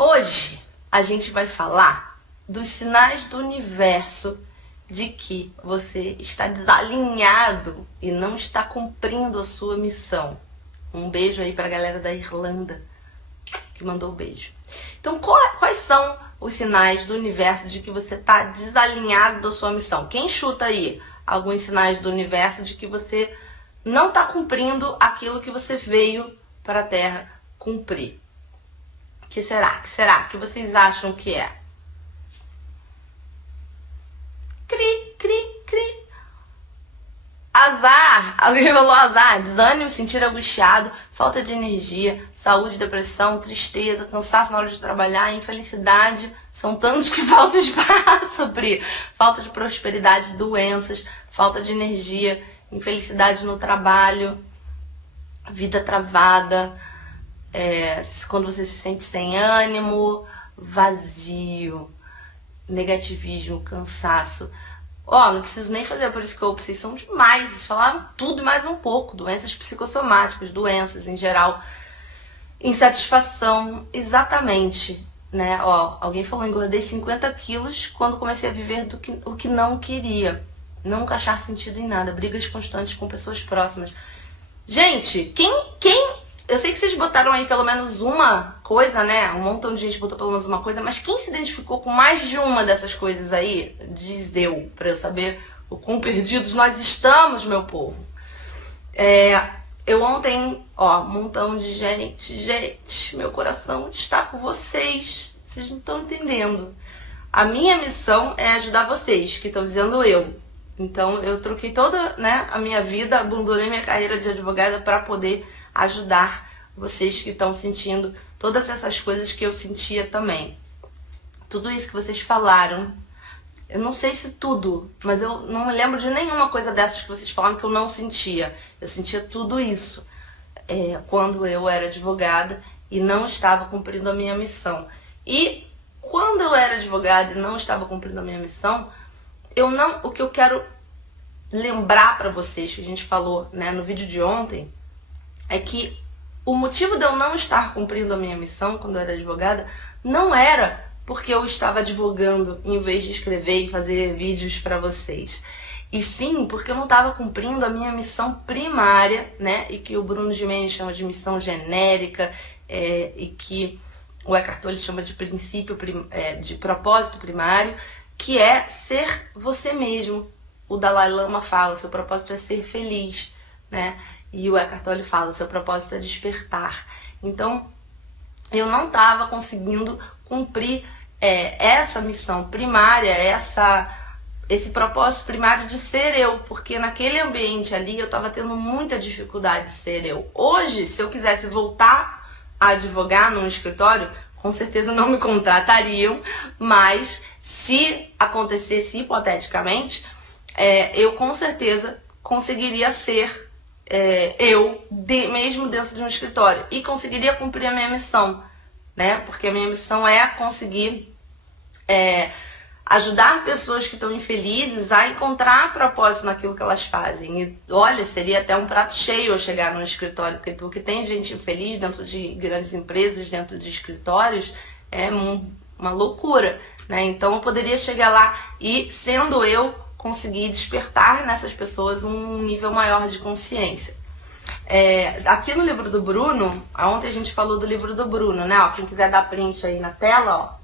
Hoje a gente vai falar dos sinais do universo de que você está desalinhado e não está cumprindo a sua missão. Um beijo aí pra galera da Irlanda que mandou o beijo. Então, quais são os sinais do universo de que você está desalinhado da sua missão? Quem chuta aí alguns sinais do universo de que você não está cumprindo aquilo que você veio para a Terra cumprir? O que será? Que vocês acham que é? Cri, cri, cri. Azar. Alguém falou azar. Desânimo, sentir angustiado, falta de energia, saúde, depressão, tristeza, cansaço na hora de trabalhar, infelicidade. São tantos que falta espaço, Pri. Falta de prosperidade, doenças, falta de energia, infelicidade no trabalho, vida travada, quando você se sente sem ânimo, vazio, negativismo, cansaço. Não preciso nem fazer periscope, vocês são demais, vocês falaram tudo e mais um pouco. Doenças psicossomáticas, doenças em geral, insatisfação, exatamente, né? Alguém falou, engordei 50 quilos quando comecei a viver o que não queria. Nunca achar sentido em nada, brigas constantes com pessoas próximas. Gente, quem... Eu sei que vocês botaram aí pelo menos uma coisa, né? Um montão de gente botou pelo menos uma coisa, mas quem se identificou com mais de uma dessas coisas aí, diz eu, pra eu saber o quão perdidos nós estamos, meu povo. Eu ontem, um montão de gente, meu coração está com vocês. Vocês não estão entendendo. A minha missão é ajudar vocês, que estão dizendo eu. Então, eu troquei toda, a minha vida, abandonei minha carreira de advogada para poder ajudar vocês que estão sentindo todas essas coisas que eu sentia também. Tudo isso que vocês falaram, eu não sei se tudo, mas eu não me lembro de nenhuma coisa dessas que vocês falaram que eu não sentia. Eu sentia tudo isso quando eu era advogada e não estava cumprindo a minha missão. E quando eu era advogada e não estava cumprindo a minha missão, o que eu quero lembrar para vocês, que a gente falou, no vídeo de ontem, é que o motivo de eu não estar cumprindo a minha missão quando eu era advogada não era porque eu estava advogando em vez de escrever e fazer vídeos para vocês. E sim, porque eu não estava cumprindo a minha missão primária, e que o Bruno Gimenez chama de missão genérica, e que o Eckhart Tolle chama de de propósito primário, que é ser você mesmo. O Dalai Lama fala, seu propósito é ser feliz, E o Eckhart Tolle fala, seu propósito é despertar. Então, eu não estava conseguindo cumprir essa missão primária, esse propósito primário de ser eu, porque naquele ambiente ali eu estava tendo muita dificuldade de ser eu. Hoje, se eu quisesse voltar a advogar num escritório, com certeza não me contratariam, mas se acontecesse hipoteticamente, eu com certeza conseguiria ser mesmo dentro de um escritório e conseguiria cumprir a minha missão, porque a minha missão é conseguir ajudar pessoas que estão infelizes a encontrar propósito naquilo que elas fazem. E olha, seria até um prato cheio eu chegar num escritório, porque o que tem gente infeliz dentro de grandes empresas, dentro de escritórios, é uma loucura, Então eu poderia chegar lá e, sendo eu, conseguir despertar nessas pessoas um nível maior de consciência. Aqui no livro do Bruno, ontem a gente falou do livro do Bruno, quem quiser dar print aí na tela,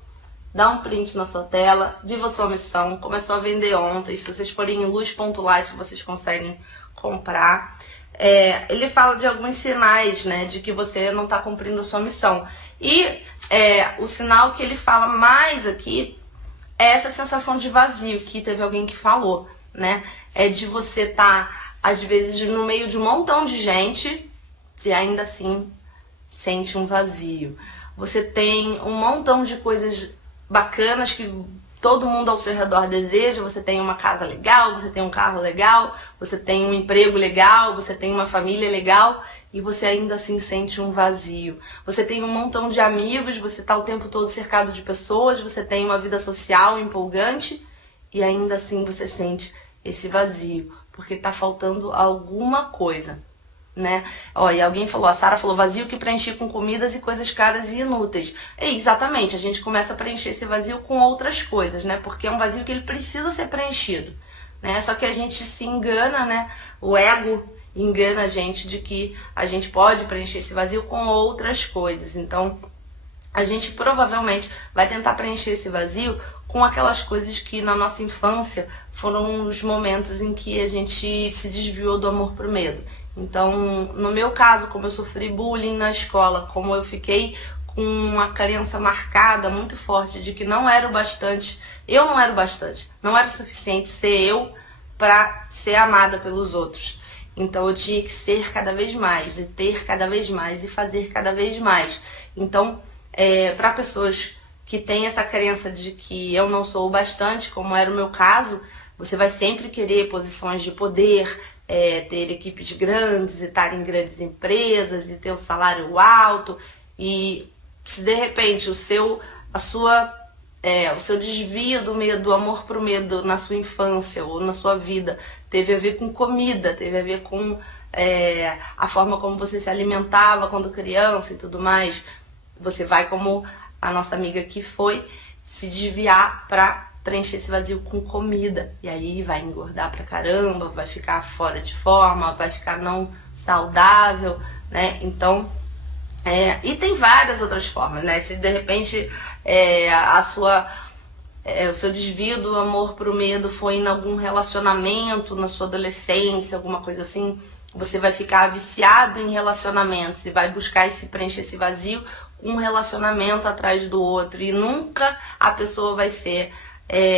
dá um print na sua tela, viva a sua missão, começou a vender ontem, se vocês forem em luz.life vocês conseguem comprar. Ele fala de alguns sinais, de que você não está cumprindo a sua missão. E o sinal que ele fala mais aqui é essa sensação de vazio, que teve alguém que falou, É de você estar, às vezes, no meio de um montão de gente e ainda assim sente um vazio. Você tem um montão de coisas bacanas que todo mundo ao seu redor deseja. Você tem uma casa legal, você tem um carro legal, você tem um emprego legal, você tem uma família legal e você ainda assim sente um vazio. Você tem um montão de amigos, você está o tempo todo cercado de pessoas, você tem uma vida social empolgante e ainda assim você sente esse vazio, porque está faltando alguma coisa. né? Ó, e alguém falou, a Sara falou, vazio que preenchi com comidas e coisas caras e inúteis. É exatamente, a gente começa a preencher esse vazio com outras coisas, né? Porque é um vazio que ele precisa ser preenchido, né? Só que a gente se engana, né? O ego engana a gente de que a gente pode preencher esse vazio com outras coisas. Então, a gente provavelmente vai tentar preencher esse vazio com aquelas coisas que na nossa infância foram os momentos em que a gente se desviou do amor pro medo. Então, no meu caso, como eu sofri bullying na escola, como eu fiquei com uma crença marcada muito forte de que não era o bastante, eu não era o bastante, não era o suficiente ser eu para ser amada pelos outros. Então eu tinha que ser cada vez mais, e ter cada vez mais, e fazer cada vez mais. Então, para pessoas que têm essa crença de que eu não sou o bastante, como era o meu caso, você vai sempre querer posições de poder, ter equipes grandes, e estar em grandes empresas, e ter um salário alto. E se de repente o seu desvio do medo, do amor pro medo na sua infância ou na sua vida teve a ver com comida, teve a ver com a forma como você se alimentava quando criança e tudo mais, você vai, como a nossa amiga aqui foi, se desviar para preencher esse vazio com comida. E aí vai engordar pra caramba, vai ficar fora de forma, vai ficar não saudável, né? Então, e tem várias outras formas, né? Se de repente o seu desvio do amor pro medo foi em algum relacionamento na sua adolescência, alguma coisa assim, você vai ficar viciado em relacionamentos e vai buscar preencher esse vazio, um relacionamento atrás do outro, e nunca a pessoa vai ser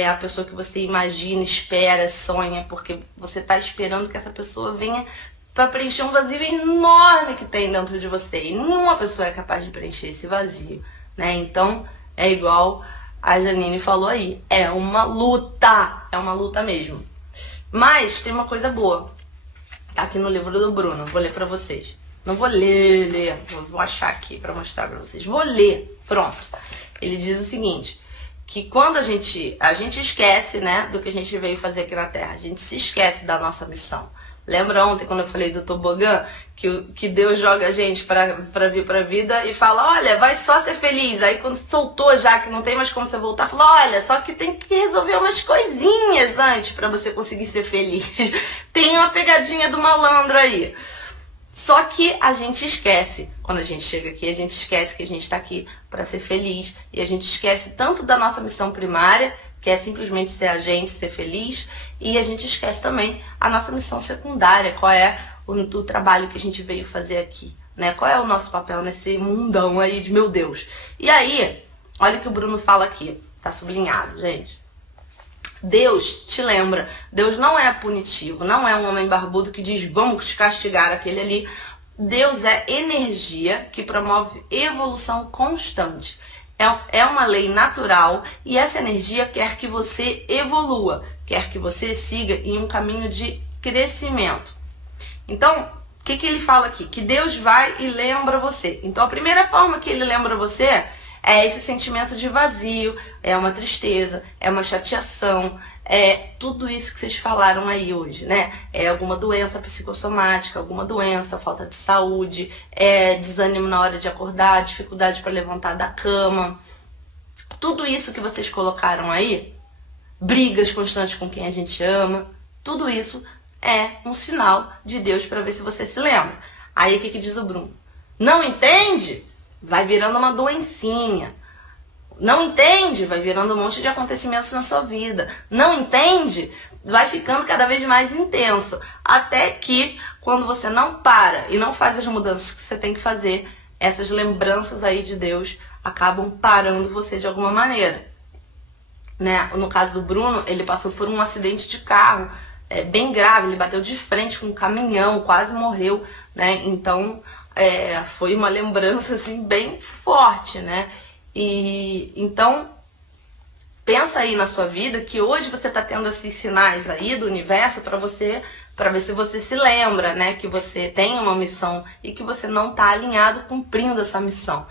a pessoa que você imagina, espera, sonha, porque você está esperando que essa pessoa venha para preencher um vazio enorme que tem dentro de você, e nenhuma pessoa é capaz de preencher esse vazio, né? Então, é igual a Janine falou aí, é uma luta mesmo. Mas tem uma coisa boa, tá aqui no livro do Bruno, vou ler pra vocês. Não vou ler, vou achar aqui pra mostrar pra vocês. Vou ler, pronto. Ele diz o seguinte, que quando a gente esquece, né, do que a gente veio fazer aqui na Terra, a gente se esquece da nossa missão. Lembra ontem quando eu falei do tobogã? Que Deus joga a gente pra vir pra vida e fala, olha, vai só ser feliz. Aí quando soltou já, que não tem mais como você voltar, fala, olha, só que tem que resolver umas coisinhas antes pra você conseguir ser feliz. Tem uma pegadinha do malandro aí. Só que a gente esquece, quando a gente chega aqui, a gente esquece que a gente tá aqui pra ser feliz. E a gente esquece tanto da nossa missão primária, que é simplesmente ser a gente, ser feliz, e a gente esquece também a nossa missão secundária, qual é o trabalho que a gente veio fazer aqui, né? Qual é o nosso papel nesse mundão aí de meu Deus. E aí, olha o que o Bruno fala aqui, tá sublinhado, gente. Deus te lembra, Deus não é punitivo, não é um homem barbudo que diz, vamos castigar aquele ali. Deus é energia que promove evolução constante. É uma lei natural e essa energia quer que você evolua, quer que você siga em um caminho de crescimento. Então, o que ele fala aqui? Que Deus vai e lembra você. Então, a primeira forma que ele lembra você é esse sentimento de vazio, é uma tristeza, é uma chateação, é tudo isso que vocês falaram aí hoje, né? É alguma doença psicossomática, alguma doença, falta de saúde, desânimo na hora de acordar, dificuldade para levantar da cama. Tudo isso que vocês colocaram aí, brigas constantes com quem a gente ama, tudo isso é um sinal de Deus para ver se você se lembra. Aí o que diz o Bruno? Não entende? Vai virando uma doencinha. Não entende? Vai virando um monte de acontecimentos na sua vida. Não entende? Vai ficando cada vez mais intenso. Até que, quando você não para e não faz as mudanças que você tem que fazer, essas lembranças aí de Deus acabam parando você de alguma maneira, né? No caso do Bruno, ele passou por um acidente de carro bem grave. Ele bateu de frente com um caminhão, quase morreu, né? Então, foi uma lembrança assim bem forte, né? E então pensa aí na sua vida que hoje você está tendo esses sinais aí do universo para ver se você se lembra, né? Que você tem uma missão e que você não está alinhado cumprindo essa missão.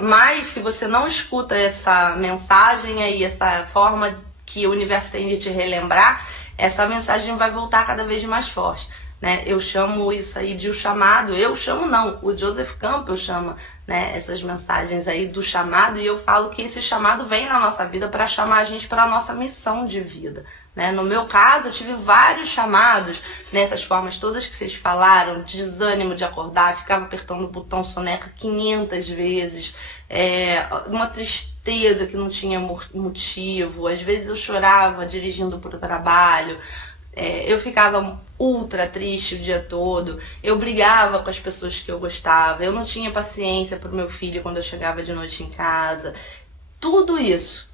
Mas se você não escuta essa mensagem aí, essa forma que o universo tem de te relembrar, essa mensagem vai voltar cada vez mais forte, né? Eu chamo isso aí de o chamado. Eu chamo não, o Joseph Campbell chama, né, essas mensagens aí do chamado, e eu falo que esse chamado vem na nossa vida para chamar a gente para a nossa missão de vida, né? No meu caso, eu tive vários chamados nessas formas todas que vocês falaram, desânimo de acordar, ficava apertando o botão soneca 500 vezes, uma tristeza que não tinha motivo, às vezes eu chorava dirigindo para o trabalho, eu ficava ultra triste o dia todo, eu brigava com as pessoas que eu gostava, eu não tinha paciência pro meu filho quando eu chegava de noite em casa, tudo isso.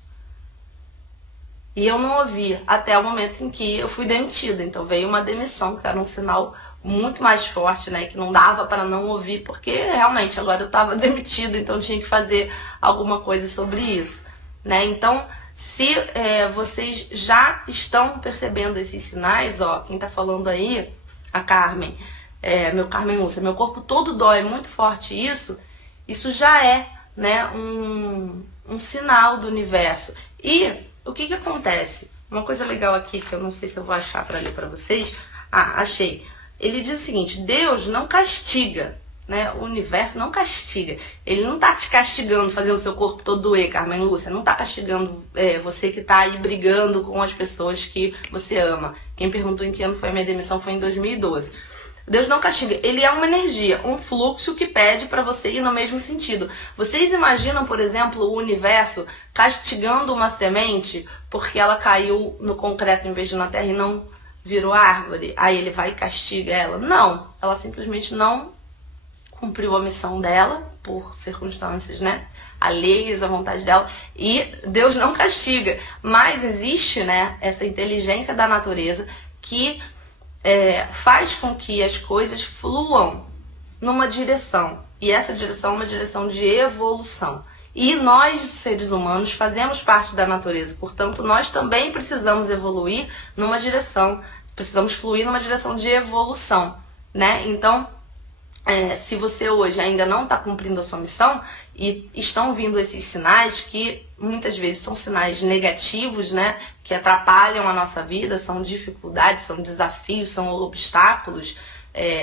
E eu não ouvia até o momento em que eu fui demitida. Então veio uma demissão, que era um sinal muito mais forte, né? Que não dava para não ouvir, porque realmente agora eu estava demitida, então tinha que fazer alguma coisa sobre isso, né? Então, se vocês já estão percebendo esses sinais, ó, quem tá falando aí, a Carmen, meu Carmen Lúcia, meu corpo todo dói, muito forte isso já é, né, um sinal do universo. E o que acontece? Uma coisa legal aqui, que eu não sei se eu vou achar para ler para vocês. Ah, achei. Ele diz o seguinte: Deus não castiga, né? O universo não castiga. Ele não tá te castigando, fazendo o seu corpo todo doer, Carmen Lúcia. Não tá castigando você que tá aí brigando com as pessoas que você ama. Quem perguntou em que ano foi a minha demissão foi em 2012. Deus não castiga. Ele é uma energia, um fluxo que pede para você ir no mesmo sentido. Vocês imaginam, por exemplo, o universo castigando uma semente porque ela caiu no concreto em vez de na terra e não virou árvore? Aí ele vai e castiga ela? Não. Ela simplesmente não cumpriu a missão dela por circunstâncias, né, alheias à vontade dela, e Deus não castiga. Mas existe, né, essa inteligência da natureza que faz com que as coisas fluam numa direção, e essa direção é uma direção de evolução. E nós, seres humanos, fazemos parte da natureza, portanto, nós também precisamos evoluir numa direção, precisamos fluir numa direção de evolução, né? Então, se você hoje ainda não está cumprindo a sua missão e estão vindo esses sinais que muitas vezes são sinais negativos, né, que atrapalham a nossa vida, são dificuldades, são desafios, são obstáculos,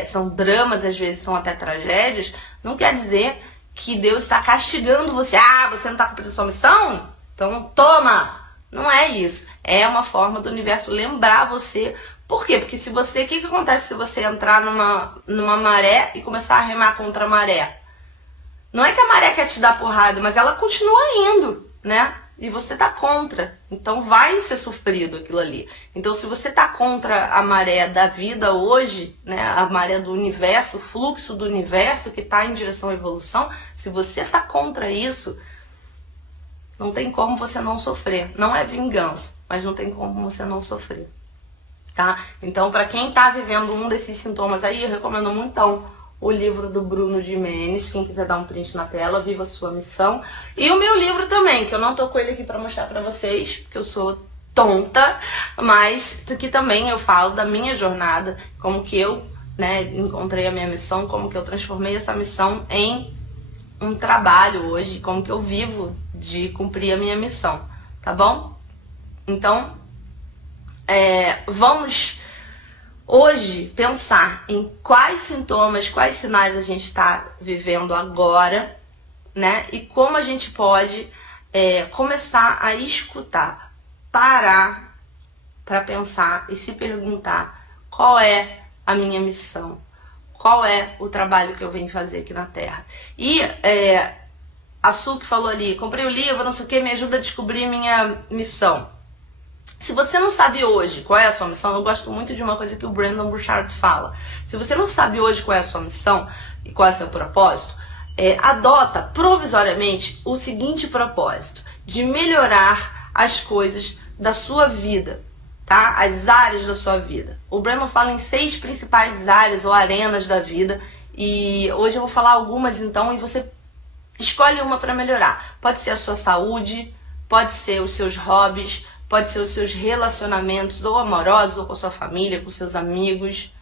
são dramas, às vezes são até tragédias, não quer dizer que Deus está castigando você. Ah, você não está cumprindo a sua missão? Então toma! Não é isso. É uma forma do universo lembrar você. Por quê? Porque se você, o que acontece se você entrar numa maré e começar a remar contra a maré? Não é que a maré quer te dar porrada, mas ela continua indo, né? E você tá contra. Então vai ser sofrido aquilo ali. Então se você tá contra a maré da vida hoje, né? A maré do universo, o fluxo do universo que tá em direção à evolução, se você tá contra isso, não tem como você não sofrer. Não é vingança, mas não tem como você não sofrer. Tá? Então, para quem tá vivendo um desses sintomas aí, eu recomendo muito então o livro do Bruno Gimenez. Quem quiser dar um print na tela, Viva a Sua Missão. E o meu livro também, que eu não tô com ele aqui para mostrar para vocês, porque eu sou tonta, mas que também eu falo da minha jornada, como que eu, né, encontrei a minha missão, como que eu transformei essa missão em um trabalho hoje, como que eu vivo de cumprir a minha missão, tá bom? Então, vamos hoje pensar em quais sintomas, quais sinais a gente está vivendo agora, né? E como a gente pode começar a escutar, parar para pensar e se perguntar qual é a minha missão, qual é o trabalho que eu venho fazer aqui na Terra. E a Su que falou ali, comprei o livro, não sei o que, me ajuda a descobrir minha missão. Se você não sabe hoje qual é a sua missão, eu gosto muito de uma coisa que o Brandon Burchard fala. Se você não sabe hoje qual é a sua missão e qual é o seu propósito, adota provisoriamente o seguinte propósito: de melhorar as coisas da sua vida, tá? As áreas da sua vida. O Brandon fala em 6 principais áreas ou arenas da vida, e hoje eu vou falar algumas então, e você escolhe uma para melhorar. Pode ser a sua saúde, pode ser os seus hobbies, pode ser os seus relacionamentos, ou amorosos, ou com a sua família, com seus amigos.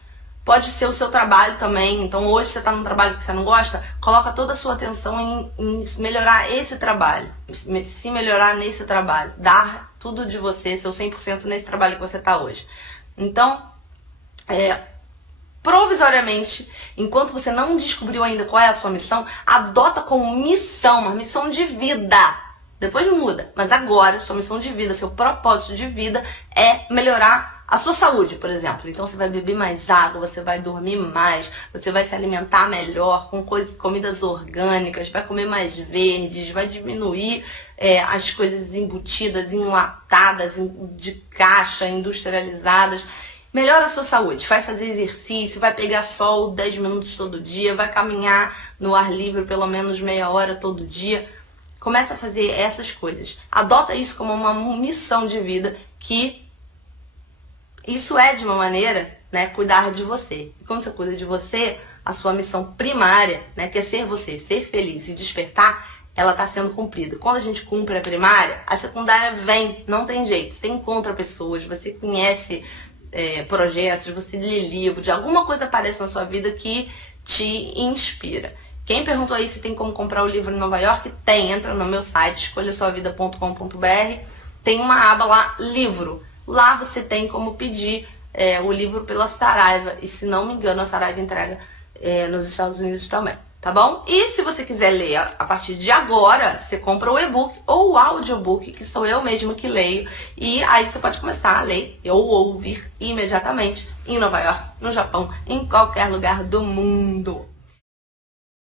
Pode ser o seu trabalho também. Então hoje você está num trabalho que você não gosta, coloca toda a sua atenção em melhorar esse trabalho. Se melhorar nesse trabalho. Dar tudo de você, seu 100% nesse trabalho que você está hoje. Então, provisoriamente, enquanto você não descobriu ainda qual é a sua missão, adota como missão, uma missão de vida. Depois muda, mas agora sua missão de vida, seu propósito de vida é melhorar a sua saúde, por exemplo. Então você vai beber mais água, você vai dormir mais, você vai se alimentar melhor com comidas orgânicas, vai comer mais verdes, vai diminuir as coisas embutidas, enlatadas, de caixa, industrializadas. Melhora a sua saúde, vai fazer exercício, vai pegar sol 10 minutos todo dia, vai caminhar no ar livre pelo menos meia hora todo dia. Começa a fazer essas coisas. Adota isso como uma missão de vida, que isso é de uma maneira, né, cuidar de você. E quando você cuida de você, a sua missão primária, né, que é ser você, ser feliz e despertar, ela está sendo cumprida. Quando a gente cumpre a primária, a secundária vem, não tem jeito. Você encontra pessoas, você conhece projetos, você lê livros, alguma coisa aparece na sua vida que te inspira. Quem perguntou aí se tem como comprar o livro em Nova York, tem. Entra no meu site, escolhasuavida.com.br, tem uma aba lá, livro. Lá você tem como pedir o livro pela Saraiva. E se não me engano, a Saraiva entrega nos Estados Unidos também. Tá bom? E se você quiser ler a partir de agora, você compra o e-book ou o audiobook, que sou eu mesmo que leio. E aí você pode começar a ler ou ouvir imediatamente em Nova York, no Japão, em qualquer lugar do mundo.